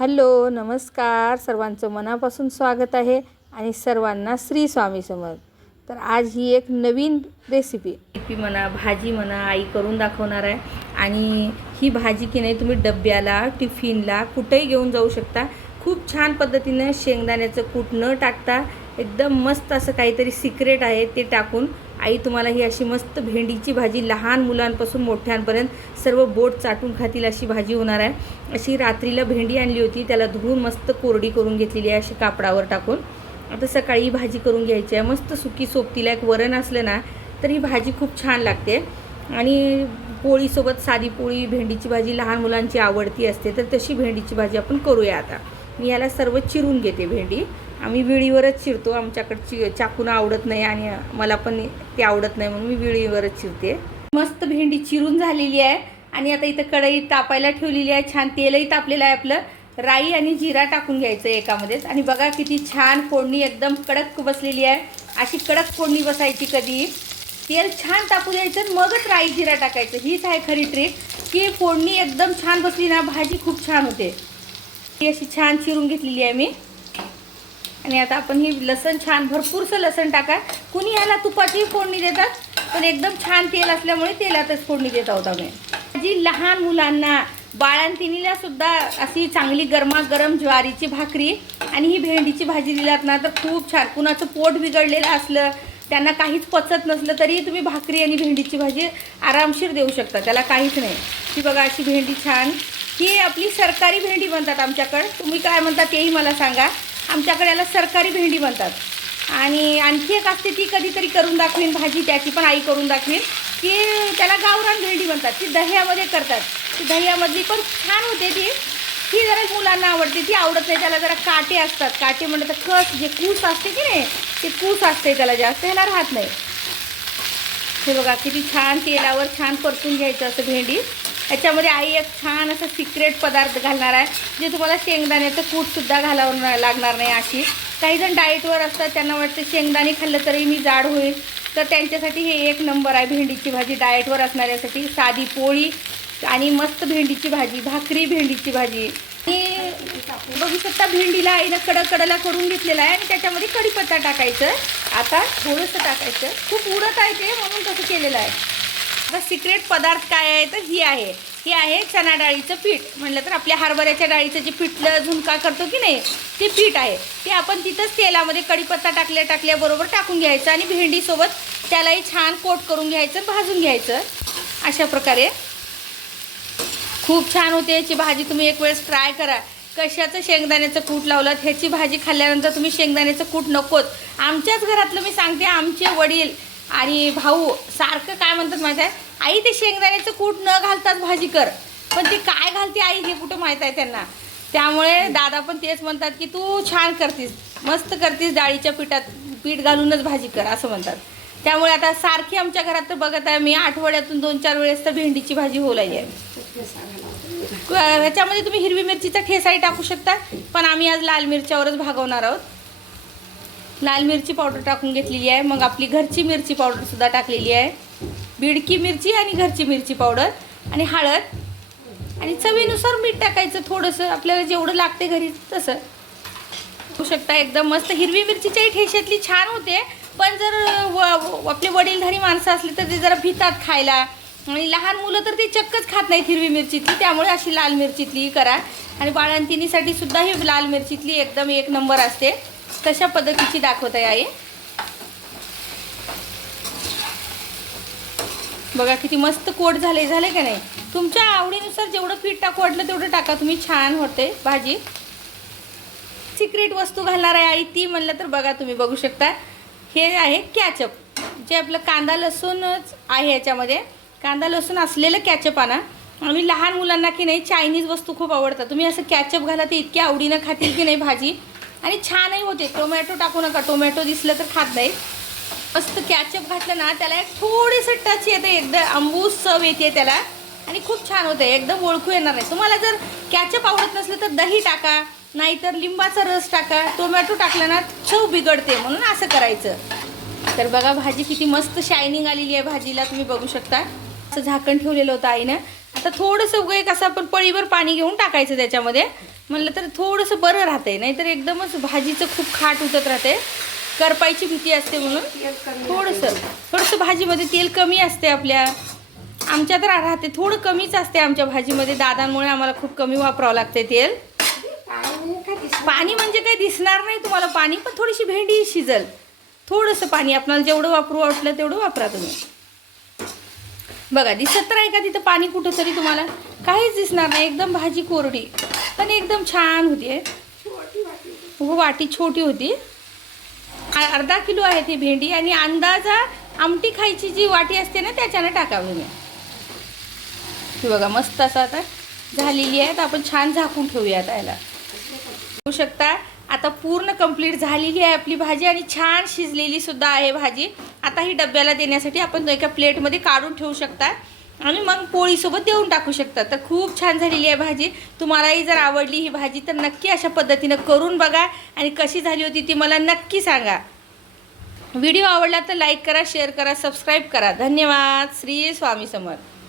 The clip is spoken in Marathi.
हॅलो नमस्कार. सर्वांचं मनापासून स्वागत आहे आणि सर्वांना श्री स्वामी समर्थ. तर आज ही एक नवीन रेसिपी रेसिपी म्हणा भाजी म्हणा आई करून दाखवणार आहे. आणि ही भाजी की नाही तुम्ही डब्याला टिफिनला कुठेही घेऊन जाऊ शकता. खूप छान पद्धतीनं शेंगदाण्याचं कूट न टाकता एकदम मस्त असं काहीतरी सिक्रेट आहे ते टाकून आई तुम्हाला ही अशी मस्त भेंडीची भाजी लहान मुलांपासून मोठ्यांपर्यंत सर्व बोट चाटून खातील अशी भाजी होणार आहे. अशी रात्रीला भेंडी आणली होती त्याला धुवून मस्त कोरडी करून घेतलेली आहे अशी कापडावर टाकून. आता सकाळी ही भाजी करून घ्यायची आहे. मस्त सुकी सोबतीला एक वरण असलं ना तर ही भाजी खूप छान लागते. आणि पोळीसोबत साधी पोळी भेंडीची भाजी लहान मुलांची आवडती असते तर तशी भेंडीची भाजी आपण करूया आता. मी याला सर्व चिरून घेते भेंडी. आम्ही विळीवरच चिरतो. आमच्याकडची चाकून आवडत नाही आणि मला पण ते आवडत नाही म्हणून मी विळीवरच चिरते. मस्त भेंडी चिरून झालेली आहे आणि आता इथं कढई तापायला ठेवलेली आहे. छान तेलही तापलेलं आहे आपलं. राई आणि जिरा टाकून घ्यायचं एकामध्येच. आणि बघा किती छान फोडणी एकदम कडक बसलेली आहे. अशी कडक फोडणी बसायची कधी? तेल छान टाकू द्यायचं मगच राई जिरा टाकायचं. हीच आहे खरी ट्रिक की फोडणी एकदम छान बसली ना भाजी खूप छान होते. ही अशी छान चिरून घेतलेली आहे मी. आणि आता आपण ही लसण छान भरपूरसं लसण टाका. कुणी ह्याला तुपाची फोडणी देतात पण एकदम छान तेल असल्यामुळे तेलातच फोडणी देत आहोत आम्ही. जी लहान मुलांना बाळांतिनीला सुद्धा अशी चांगली गरमागरम ज्वारीची भाकरी आणि ही भेंडीची भाजी दिलात ना तर खूप छान. कुणाचं पोट बिघडलेलं असलं त्यांना काहीच पचत नसलं तरी तुम्ही भाकरी आणि भेंडीची भाजी आरामशीर देऊ शकता. त्याला काहीच नाही. ती बघा अशी भेंडी छान ही आपली सरकारी भेंडी म्हणतात आमच्याकडं. तुम्ही काय म्हणता तेही मला सांगा. आमच्याकडे याला सरकारी भेंडी म्हणतात आणि आणखी एक असते ती कधीतरी करून दाखवीन भाजी त्याची पण आई करून दाखवीन. की त्याला गावरान भेंडी म्हणतात ती दह्यामध्ये करतात. ती दह्यामधली पण छान होते ती. ती जरा मुलांना आवडते. ती आवडत नाही. त्याला जरा काटे असतात. काटे म्हणलं तर कस जे कूस असते की नाही ते कूस असते त्याला जास्त. ह्याला राहत नाही. हे बघा किती छान तेलावर छान परतून घ्यायचं असं भेंडी. याच्यामध्ये आई एक छान असं सिक्रेट पदार्थ घालणार आहे जे तुम्हाला शेंगदाण्याचं कूटसुद्धा घालावं लागणार नाही अशी. काही जण डाएटवर असतात त्यांना वाटतं शेंगदाणे खाल्लं तरी मी जाड होईल. तर त्यांच्यासाठी हे एक नंबर आहे भेंडीची भाजी. डाएटवर असणाऱ्यासाठी साधी पोळी आणि मस्त भेंडीची भाजी भाकरी भेंडीची भाजी. आणि बघू शकता भेंडीला आईनं कडक कडला करून घेतलेला आहे आणि त्याच्यामध्ये कढीपत्ता टाकायचं. आता थोडंसं टाकायचं. खूप उडत आहे ते म्हणून तसं केलेलं आहे. आता सिक्रेट पदार्थ काय आहे? तर ही आहे. ही आहे चणा डाळीचं पीठ. म्हटलं तर आपल्या हरभऱ्याच्या डाळीचं जे पिठलं झुणका करतो की नाही ते पीठ आहे. ते आपण तिथंच तेलामध्ये कढीपत्ता टाकल्या टाकल्याबरोबर टाकून घ्यायचं आणि भेंडीसोबत त्यालाही छान कोट करून घ्यायचं भाजून घ्यायचं. अशा प्रकारे. खूप छान होते याची भाजी. तुम्ही एक वेळेस ट्राय करा. कशाचं शेंगदाण्याचं कूट लावलं ह्याची भाजी खाल्ल्यानंतर तुम्ही शेंगदाण्याचं कूट नकोत. आमच्याच घरातलं मी सांगते आमचे वडील आणि भाऊ सारखं काय म्हणतात माहीत आहे? आई ते शेंगदाण्याचं कूट न घालतात भाजी कर. पण ती काय घालते आई हे कुठं माहीत आहे त्यांना? त्यामुळे दादा पण तेच म्हणतात की तू छान करतीस मस्त करतीस डाळीच्या पिठात पीठ घालूनच भाजी कर असं म्हणतात. त्यामुळे आता सारखी आमच्या घरात तर बघत आहे मी आठवड्यातून दोन चार वेळेस तर भेंडीची भाजी होऊ लागली आहे. ह्याच्यामध्ये तुम्ही हिरवी मिरचीचा ठेसाही टाकू शकता पण आम्ही आज लाल मिरच्यावरच भागवणार आहोत. लाल मिरची पावडर टाकून घेतलेली आहे. मग आपली घरची मिरची पावडरसुद्धा टाकलेली आहे. बिडकी मिरची आणि घरची मिरची पावडर आणि हळद. आणि चवीनुसार मीठ टाकायचं थोडंसं. आपल्याला जेवढं लागते घरी तसं. होऊ शकता. एकदम मस्त हिरवी मिरचीच्याही ठेशातली छान होते. पण जर व आपले वडीलधारी माणसं असली तर ते जरा भितात खायला. आणि लहान मुलं तर ते चक्कच खात नाहीत हिरवी मिरचीतली. त्यामुळे अशी लाल मिरचीतली करा. आणि बाळंतिनीसाठी सुद्धा ही लाल मिरचीतली एकदम एक नंबर असते. तशा पद्धतीची दाखवत आहे आई. बघा किती मस्त कोट झाले झाले का नाही? तुमच्या आवडीनुसार जेवढं पीठ टाकू वाटलं तेवढं टाका तुम्ही छान होते भाजी. सिक्रेट वस्तू घालणार आहे आई ती म्हणलं तर बघा तुम्ही बघू शकता. हे आहे कॅचअप जे आपलं कांदा लसूणच आहे याच्यामध्ये. कांदा लसूण असलेलं कॅचअप आणा. आणि लहान मुलांना की नाही चायनीज वस्तू खूप आवडतात. तुम्ही असं कॅचअप घाला ते इतक्या आवडीनं खातील की नाही भाजी. आणि छानही होते. टोमॅटो टाकू नका. टोमॅटो दिसलं तर खात नाही. मस्त कॅचअप घातलं ना त्याला एक थोडीसं टच येते. एकदम आंबूस चव येते त्याला. आणि खूप छान होते. एकदम ओळखू येणार नाही. तुम्हाला जर कॅचअप आवडत नसलं तर दही टाका. नाहीतर लिंबाचा रस टाका. टोमॅटो टाकला ना चव बिघडते. म्हणून असं करायचं. तर बघा भाजी किती मस्त शायनिंग आलेली आहे भाजीला. तुम्ही बघू शकता. असं झाकण ठेवलेलं होतं आईनं. आता थोडंसं उगं एक असं आपण पळीवर पाणी घेऊन टाकायचं त्याच्यामध्ये. म्हणलं तर थोडंसं बरं राहतंय नाहीतर एकदमच भाजीचं खूप खाट उतत राहते करपायची भीती असते म्हणून थोडंसं थोडंसं भाजीमध्ये तेल कमी असते आपल्या. आमच्या तर राहते थोडं कमीच असते आमच्या भाजीमध्ये. दादांमुळे आम्हाला खूप कमी वापरावं लागते तेल. पाणी म्हणजे काही दिसणार नाही तुम्हाला पाणी पण थोडीशी भेंडी शिजल. थोडंसं पाणी आपल्याला जेवढं वापरू वाटलं तेवढं वापरा तुम्ही. बघा दिसत तर आहे का तिथं पाणी कुठं तरी तुम्हाला? काहीच दिसणार नाही एकदम भाजी कोरडी. पण एकदम छान होती हो. वाटी छोटी होती. अर्धा किलो आहे ती भेंडी आणि अंदाजा आमटी खायची जी वाटी असते ना त्याच्यानं टाकावी मी. हे बघा मस्त असं आता झालेली आहे. तर आपण छान झाकून ठेवूयात याला बघू शकता आता पूर्ण कंप्लीट झालेली आहे आपली भाजी आणि छान शिजलेली सुद्धा आहे भाजी. आता ही डब्याला देण्यासाठी आपण एका प्लेटमध्ये काढून ठेवू शकता. आणि मग पोळीसोबत देऊन टाकू शकता. तर खूप छान झालेली आहे भाजी. तुम्हालाही जर आवडली ही भाजी तर नक्की अशा पद्धतीनं करून बघा आणि कशी झाली होती ती मला नक्की सांगा. व्हिडिओ आवडला तर लाईक करा शेअर करा सबस्क्राईब करा. धन्यवाद. श्री स्वामी समर्थ.